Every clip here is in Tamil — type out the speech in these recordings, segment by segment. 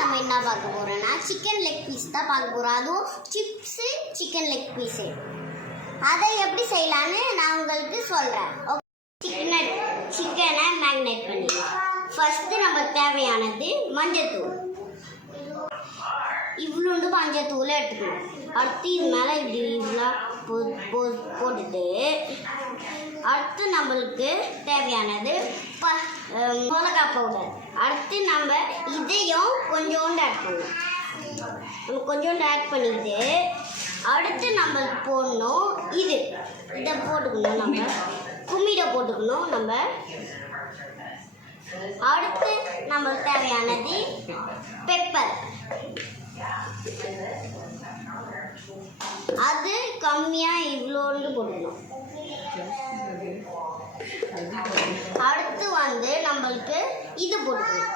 நம்ம என்ன பார்க்க போகிறோன்னா சிக்கன் லெக் பீஸ் தான் பார்க்க போகிறோம். அதுவும் சிப்ஸு சிக்கன் லெக் பீஸு. அதை எப்படி செய்யலான்னு நான் உங்களுக்கு சொல்கிறேன். சிக்கனை மேக்னேட் பண்ணிடலாம். ஃபஸ்ட்டு நமக்கு தேவையானது மஞ்சத்தூள். இவ்வளோண்டு மஞ்சத்தூளை எடுத்துக்கணும். அடுத்து இது மேலே இப்படி இவ்வளோ போட்டுட்டு அடுத்து நம்மளுக்கு தேவையானது மிளகா பவுடர். அடுத்து நம்ம இதையும் கொஞ்சோண்டு ஆட் பண்ணணும். நம்ம கொஞ்சோண்டு ஆட் பண்ணிட்டு அடுத்து நம்மளுக்கு போடணும் இதை போட்டுக்கணும். நம்ம கும்மிட போட்டுக்கணும். நம்ம அடுத்து நம்மளுக்கு தேவையானது பெப்பர். அது கம்மியாக இவ்வளோண்டு போட்டுக்கணும். அடுத்து நம்மளுக்கு இது போட்டுக்கணும்.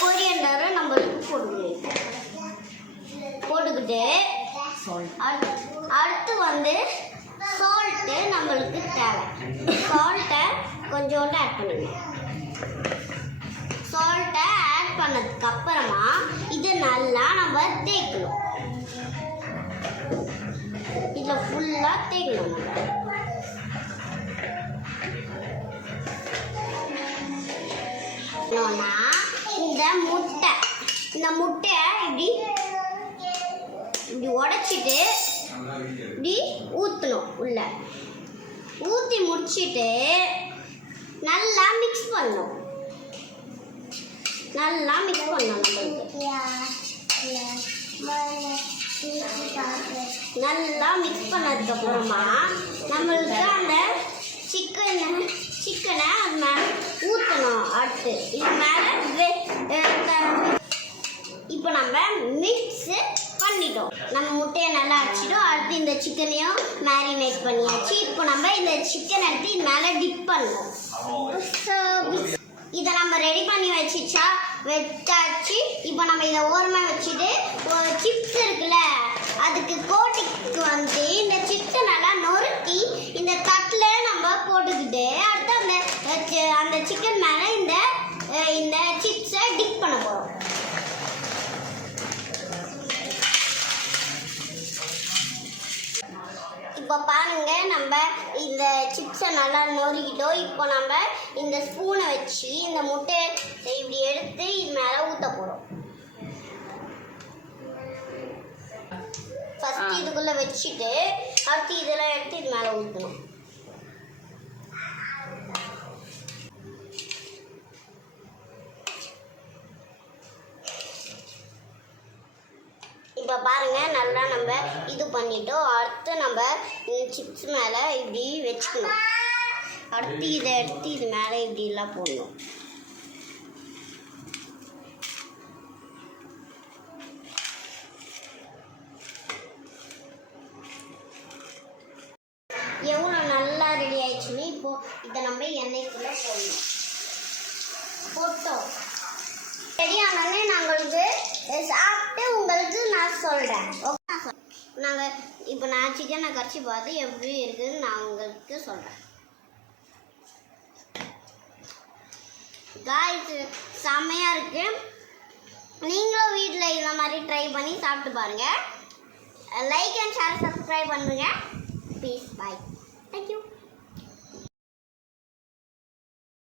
கொரியண்டரை நம்மளுக்கு போட்டுக்கிட்டு அடுத்து சால்ட்டு நம்மளுக்கு தேவை. சால்ட்டை கொஞ்சோண்டு ஆட் பண்ணிக்கணும். சால்ட்டை ஆட் பண்ணதுக்கு அப்புறமா இதை நல்லா நம்ம தேய்க்கணும். இதில் ஃபுல்லாக தேய்க்கணும். நம்ம இந்த முட்டையை இப்படி உடைச்சிட்டு இப்படி ஊற்றணும். உள்ள ஊற்றி முடிச்சிட்டு நல்லா மிக்ஸ் பண்ணணும். நல்லா மிக்ஸ் பண்ணதுக்கப்புறமா நம்மளுக்கு அந்த சிக்கனை அது மேலே ஊற்றணும். அடுத்து இது மேலே இப்போ நம்ம மிக்ஸு பண்ணிட்டோம். நம்ம முட்டையை நல்லா அடிச்சிட்டோம். அடுத்து இந்த சிக்கனையும் மேரினேட் பண்ணியாச்சு. இப்போ நம்ம இந்த சிக்கன் எடுத்து இது மேலே டிப் பண்ணணும். இதை நம்ம ரெடி பண்ணி வச்சாச்சு. இப்போ நம்ம இதை ஓரமாக வச்சுட்டு சிப்ஸ் இருக்குல்ல அதுக்கு கோட்டிக்கு இந்த சிப்ஸை நல்லா நொறுக்கி இந்த தட்டில் நம்ம போட்டுக்கிட்டு அடுத்து அந்த சிக்கன் மேலே இந்த சிப்ஸை டிப் பண்ண போகிறோம். இப்போ பாருங்க, நம்ம இந்த சிப்ஸை நல்லா நொறுக்கிட்டோம். இப்போ நம்ம இந்த ஸ்பூனை வச்சு இந்த முட்டையை இப்படி எடுத்து இது மேலே ஊற்ற போகிறோம். ஃபஸ்ட்டு இதுக்குள்ளே வச்சுட்டு அடுத்து இதெல்லாம் எடுத்து இது மேலே ஊற்றணும். இப்போ பாருங்கள், நல்லா நம்ம இது பண்ணிட்டோம். அடுத்து நம்ம சிப்ஸ் மேலே இப்படி வச்சுக்கணும். அடுத்து இதை எடுத்து இது மேலே இப்படிலாம் போடணும். எவ்வளோ நல்லா ரெடி ஆயிடுச்சுன்னு இப்போது இதை நம்ம எண்ணெய்க்குள்ளே போட்டோம். ரெடி ஆனோடனே நாங்களுக்கு சாப்பிட்டு உங்களுக்கு நான் சொல்கிறேன். நான் சிக்கனை கடிச்சு பார்த்து எப்படி இருக்குதுன்னு நான் உங்களுக்கு சொல்கிறேன். காய்ஸ், செம்மையாக இருக்குது. நீங்களும் வீட்டில் இந்த மாதிரி ட்ரை பண்ணி சாப்பிட்டு பாருங்கள். லைக் அண்ட் ஷேர், சப்ஸ்கிரைப் பண்ணுங்கள். ப்ளீஸ், பாய்.